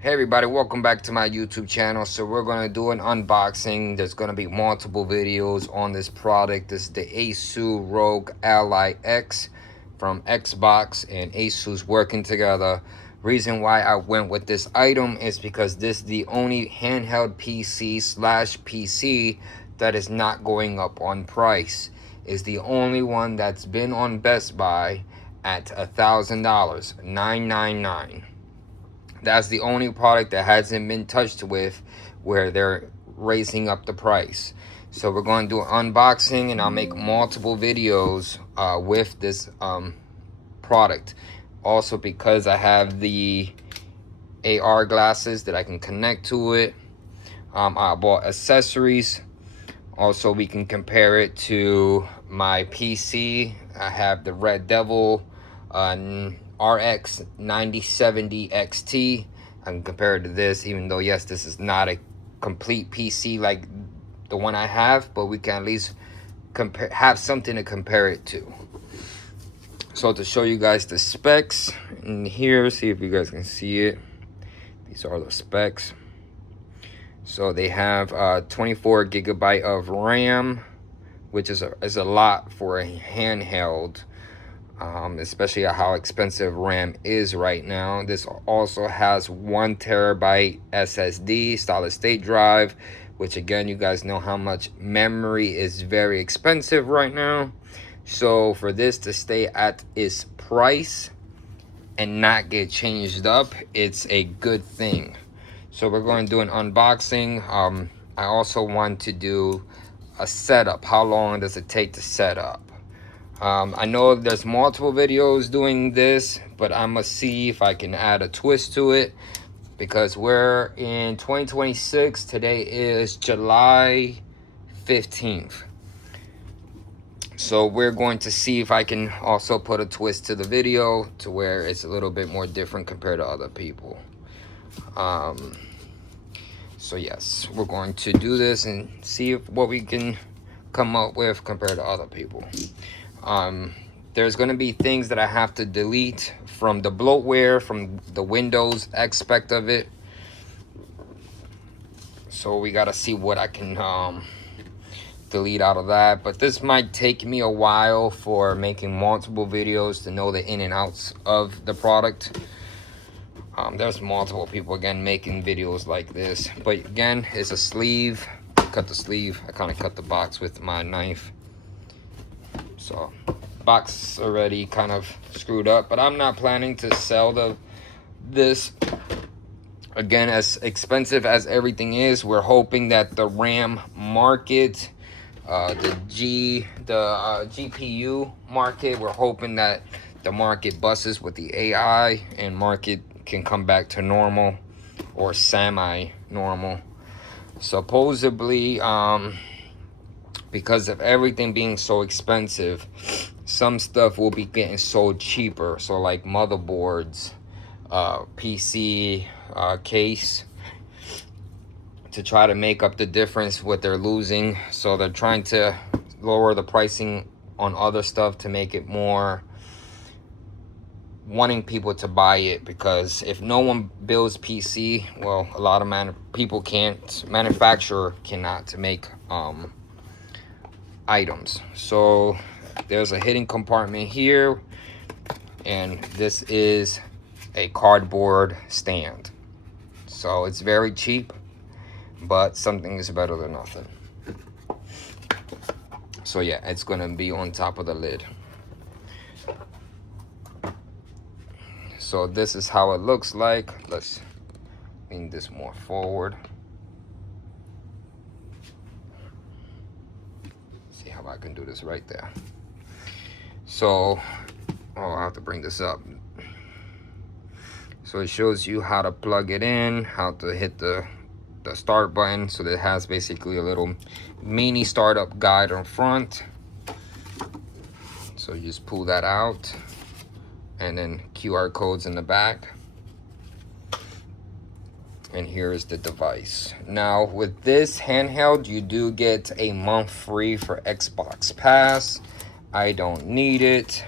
Hey everybody, welcome back to my YouTube channel. So we're going to do an unboxing. There's going to be multiple videos on this product. This is the Asus Rog Ally X from Xbox and Asus working together. Reason why I went with this item is because this is the only handheld PC that is not going up on price. It's the only one that's been on Best Buy at $1,000, $999. That's the only product that hasn't been touched with where they're raising up the price. So we're going to do an unboxing, and I'll make multiple videos with this product. Also, because I have the AR glasses that I can connect to it, I bought accessories. Also, we can compare it to my PC. I have the Red Devil RX 9070 XT. I can compare it to this, even though yes, this is not a complete PC like the one I have, but we can at least have something to compare it to. So to show you guys the specs in here, see if you guys can see it. These are the specs. So they have 24 gigabyte of RAM, which is a lot for a handheld. Especially how expensive RAM is right now. This also has 1 terabyte SSD, solid state drive, which again, you guys know how much memory is very expensive right now. So for this to stay at its price and not get changed up, it's a good thing. So we're going to do an unboxing. I also want to do a setup. How long does it take to set up? I know there's multiple videos doing this, but I'm gonna see if I can add a twist to it, because we're in 2026. Today is July 15th. So we're going to see if I can also put a twist to the video to where it's a little bit more different compared to other people. So yes, we're going to do this and see what we can come up with compared to other people. There's going to be things that I have to delete from the bloatware, from the Windows aspect of it. So we got to see what I can delete out of that. But this might take me a while for making multiple videos to know the in and outs of the product. There's multiple people again making videos like this. But again, it's a sleeve. Cut the sleeve. I kind of cut the box with my knife. So box already kind of screwed up, but I'm not planning to sell this. Again, as expensive as everything is, we're hoping that the RAM market, the GPU market, we're hoping that the market busts with the AI and market can come back to normal or semi-normal. Supposedly, because of everything being so expensive, some stuff will be getting sold cheaper. So like motherboards, PC case, to try to make up the difference what they're losing. So they're trying to lower the pricing on other stuff to make it more wanting people to buy it, because if no one builds PC, well, a lot of people can't, manufacturer cannot to make items. So there's a hidden compartment here, and this is a cardboard stand. So it's very cheap, but something is better than nothing. So yeah, it's gonna be on top of the lid. So this is how it looks like. Let's lean this more forward. See how I can do this right there. So, I have to bring this up. So it shows you how to plug it in, how to hit the start button. So it has basically a little mini startup guide on front. So you just pull that out, and then QR codes in the back. And here is the device. Now with this handheld, you do get a month free for Xbox Pass. I don't need it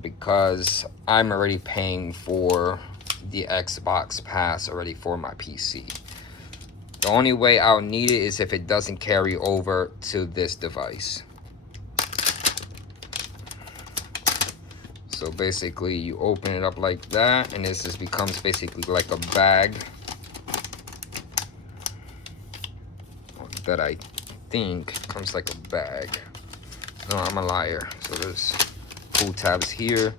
because I'm already paying for the Xbox Pass already for my PC. The only way I'll need it is if it doesn't carry over to this device. So basically you open it up like that, and this just becomes basically like a bag that I think comes like a bag. No, I'm a liar. So there's pull tabs here,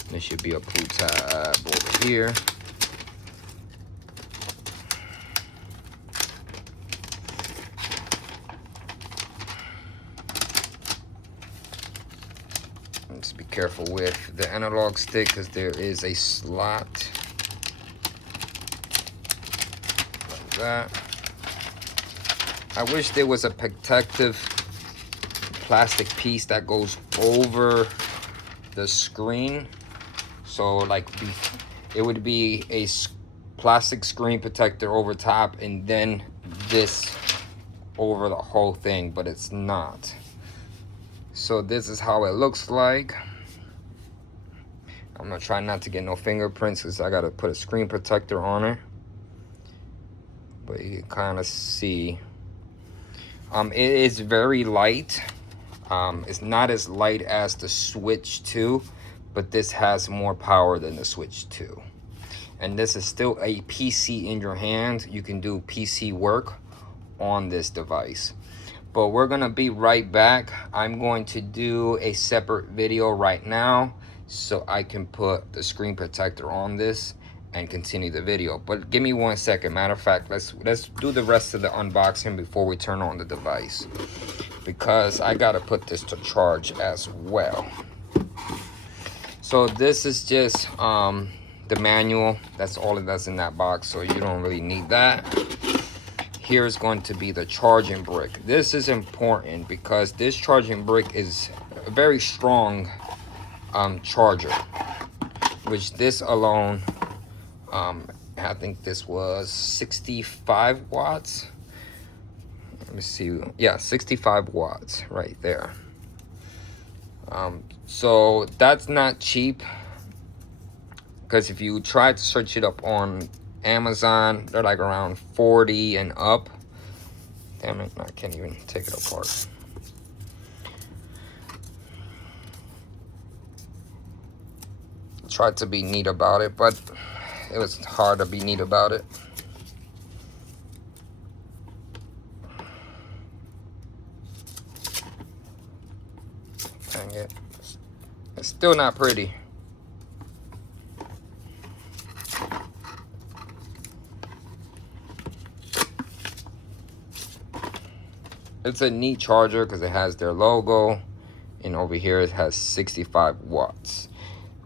and there should be a pull tab over here. Just be careful with the analog stick because there is a slot like that. I wish there was a protective plastic piece that goes over the screen, so like it would be a plastic screen protector over top and then this over the whole thing, but it's not. So this is how it looks like. I'm gonna try not to get no fingerprints because I gotta put a screen protector on it, but you can kind of see it is very light. It's not as light as the Switch 2, but this has more power than the Switch 2. And this is still a PC in your hand. You can do PC work on this device. But we're gonna be right back. I'm going to do a separate video right now so I can put the screen protector on this and continue the video. But give me 1 second. Matter of fact, let's do the rest of the unboxing before we turn on the device, because I gotta put this to charge as well. So this is just the manual. That's all it does in that box, so you don't really need that. Here is going to be the charging brick. This is important because this charging brick is a very strong charger, which this alone, I think this was 65 watts. Let me see. Yeah, 65 watts right there. So that's not cheap, because if you try to search it up on Amazon, they're like around 40 and up. Damn it, I can't even take it apart. Tried to be neat about it, but it was hard to be neat about it. Dang it. It's still not pretty. It's a neat charger because it has their logo, and over here it has 65 watts.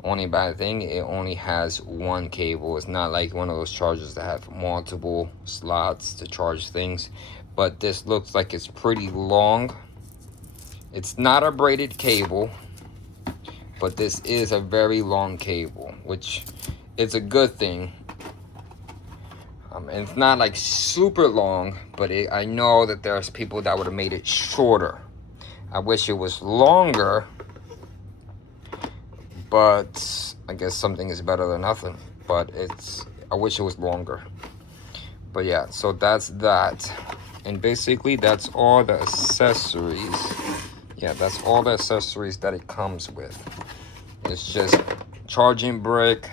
Only bad thing, it only has one cable. It's not like one of those chargers that have multiple slots to charge things, but this looks like it's pretty long. It's not a braided cable, but this is a very long cable, which is a good thing. And it's not like super long, but I know that there's people that would have made it shorter. I wish it was longer, but I guess something is better than nothing. But I wish it was longer. But yeah, so that's that. And basically that's all the accessories. Yeah, that's all the accessories that it comes with. It's just charging brick,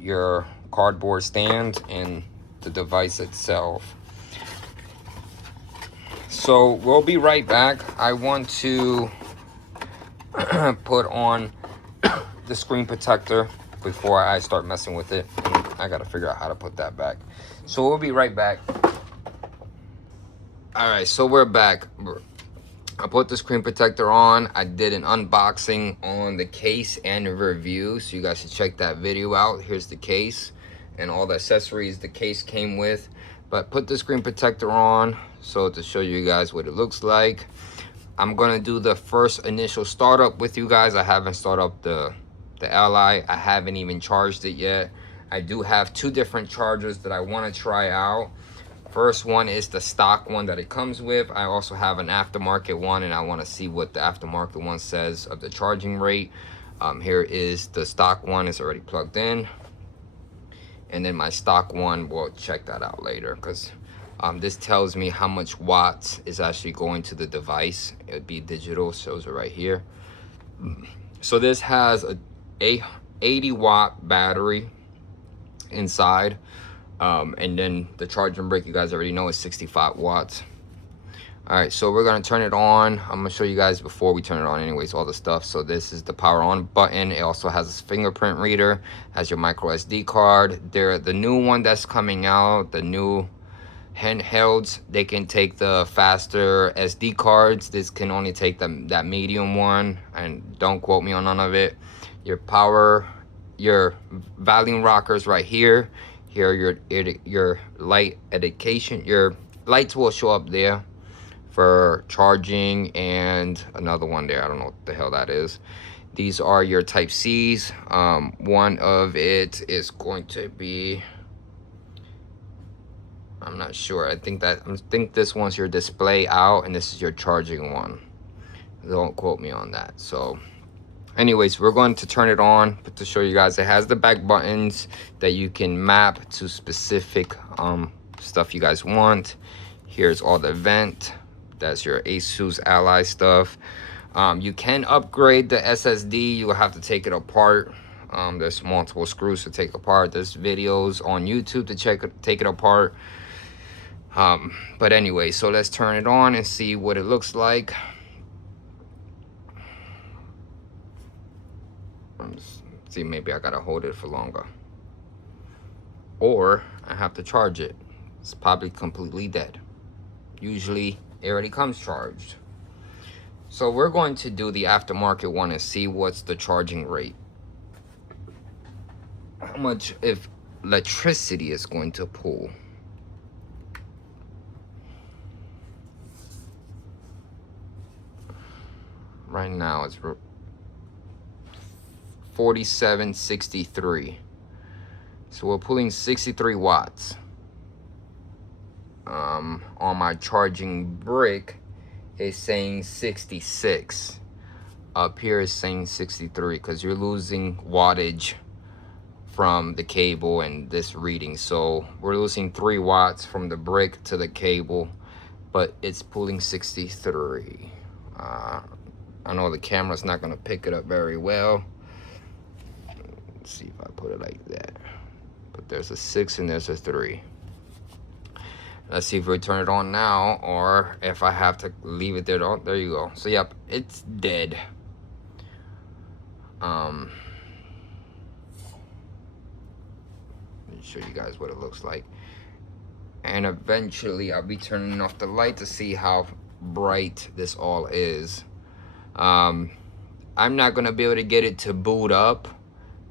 your cardboard stand, and the device itself. So we'll be right back. I want to put on the screen protector before I start messing with it. I gotta figure out how to put that back. So we'll be right back. All right, so we're back. I put the screen protector on. I did an unboxing on the case and a review, so you guys should check that video out. Here's the case and all the accessories the case came with. But put the screen protector on so to show you guys what it looks like. I'm gonna do the first initial startup with you guys. I haven't started up the Ally. I haven't even charged it yet. I do have two different chargers that I want to try out. First one is the stock one that it comes with. I also have an aftermarket one, and I want to see what the aftermarket one says of the charging rate. Here is the stock one. It's already plugged in. and then my stock one, we'll check that out later, because this tells me how much watts is actually going to the device. It would be digital, shows it right here. So this has a 80-watt battery inside, and then the charging brick, you guys already know, is 65 watts. All right, so we're gonna turn it on. I'm gonna show you guys before we turn it on anyways, all the stuff. So this is the power on button. It also has a fingerprint reader, has your micro SD card. The new one that's coming out, the new handhelds, they can take the faster SD cards. This can only take that medium one, and don't quote me on none of it. Your volume rockers right here. Here your light indication. Your lights will show up there for charging, and another one there, I don't know what the hell that is. These are your type C's. One of it is going to be, I'm not sure, I think this one's your display out, and this is your charging one. Don't quote me on that. So anyways, we're going to turn it on, but to show you guys, it has the back buttons that you can map to specific stuff you guys want. Here's all the vent. That's your Asus Ally stuff. You can upgrade the SSD. You will have to take it apart. There's multiple screws to take apart. There's videos on YouTube to take it apart. But anyway, so let's turn it on and see what it looks like. See, maybe I gotta hold it for longer, or I have to charge it. It's probably completely dead. Usually it already comes charged. So we're going to do the aftermarket one and see what's the charging rate, how much if electricity is going to pull. Right now it's 4763, so we're pulling 63 watts. On my charging brick is saying 66. Up here is saying 63, because you're losing wattage from the cable and this reading. So we're losing 3 watts from the brick to the cable, but it's pulling 63. I know the camera's not gonna pick it up very well. Let's see if I put it like that. But there's a 6 and there's a 3. Let's see if we turn it on now, or if I have to leave it there. Oh, there you go. So yep, it's dead. Let me show you guys what it looks like. And eventually I'll be turning off the light to see how bright this all is. I'm not gonna be able to get it to boot up,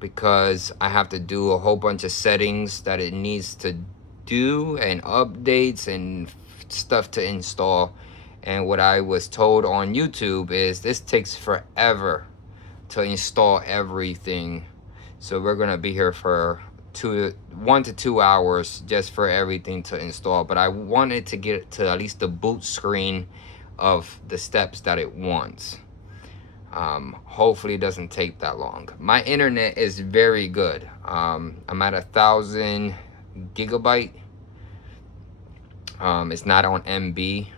because I have to do a whole bunch of settings that it needs to do, and updates and stuff to install. And what I was told on YouTube is this takes forever to install everything. So we're gonna be here for 1 to 2 hours just for everything to install. But I wanted to get to at least the boot screen of the steps that it wants. Hopefully it doesn't take that long. My internet is very good. I'm at 1,000 gigabyte. It's not on MB,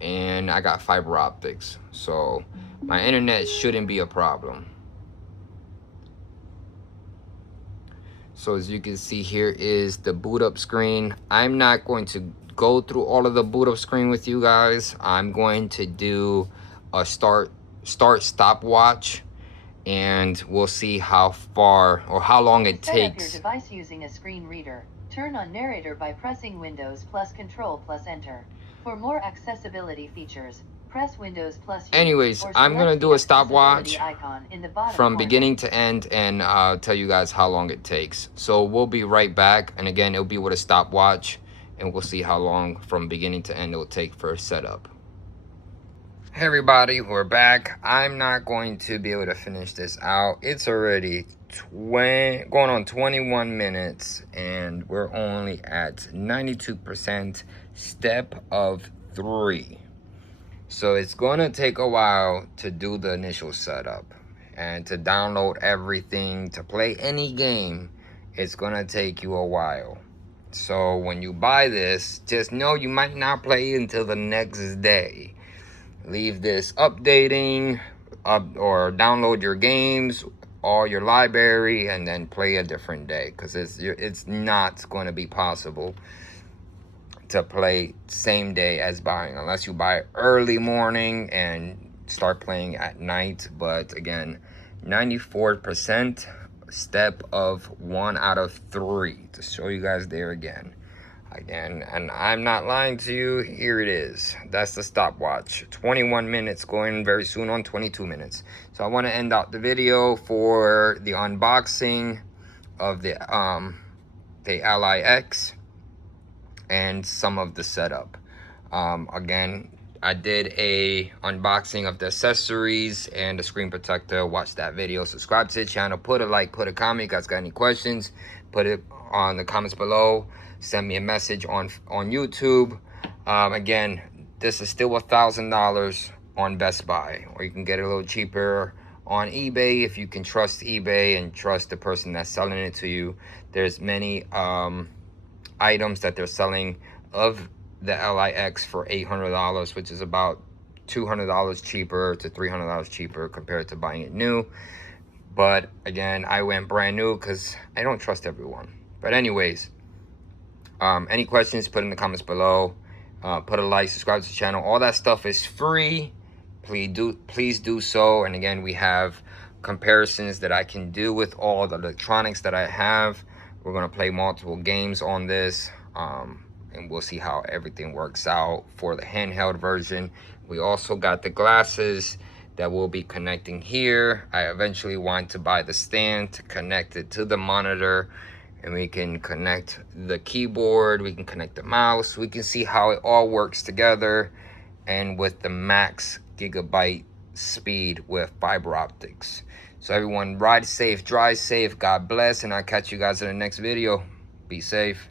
and I got fiber optics, so my internet shouldn't be a problem. So as you can see, here is the boot up screen. I'm not going to go through all of the boot up screen with you guys. I'm going to do a start stopwatch, and we'll see how far or how long it takes. Set up your device using a screen reader. Turn on narrator by pressing Windows plus Control plus Enter. For more accessibility features, press Windows plus U. Anyways, I'm gonna do a stopwatch from beginning to end, and I'll tell you guys how long it takes. So we'll be right back, and again, it'll be with a stopwatch, and we'll see how long from beginning to end it will take for setup. Hey everybody, we're back. I'm not going to be able to finish this out. It's already going on 21 minutes, and we're only at 92% step of 3. So it's going to take a while to do the initial setup and to download everything, to play any game. it's gonna take you a while. So when you buy this, just know you might not play until the next day. Leave this updating or download your games or your library and then play a different day, because it's not going to be possible to play same day as buying, unless you buy early morning and start playing at night. But again, 94% step of 1 out of 3 to show you guys there again, and I'm not lying to you. Here it is. That's the stopwatch. 21 minutes, going very soon on 22 minutes. So I want to end out the video for the unboxing of the LIX and some of the setup. Again, I did a unboxing of the accessories and the screen protector. Watch that video. Subscribe to the channel. Put a like, put a comment. You guys got any questions, put it on the comments below. Send me a message on YouTube. Again, this is still $1,000 on Best Buy, or you can get it a little cheaper on eBay if you can trust eBay and trust the person that's selling it to you. There's many items that they're selling of the LIX for $800, which is about $200 cheaper to $300 cheaper compared to buying it new. But again, I went brand new because I don't trust everyone. But anyways, any questions, put in the comments below. Put a like, subscribe to the channel. All that stuff is free. Please do so. And again, we have comparisons that I can do with all the electronics that I have. We're gonna play multiple games on this, and we'll see how everything works out for the handheld version. We also got the glasses that we'll be connecting here. I eventually want to buy the stand to connect it to the monitor, and we can connect the keyboard, we can connect the mouse, we can see how it all works together, and with the max gigabyte speed with fiber optics. So everyone, ride safe, drive safe, God bless, and I'll catch you guys in the next video. Be safe.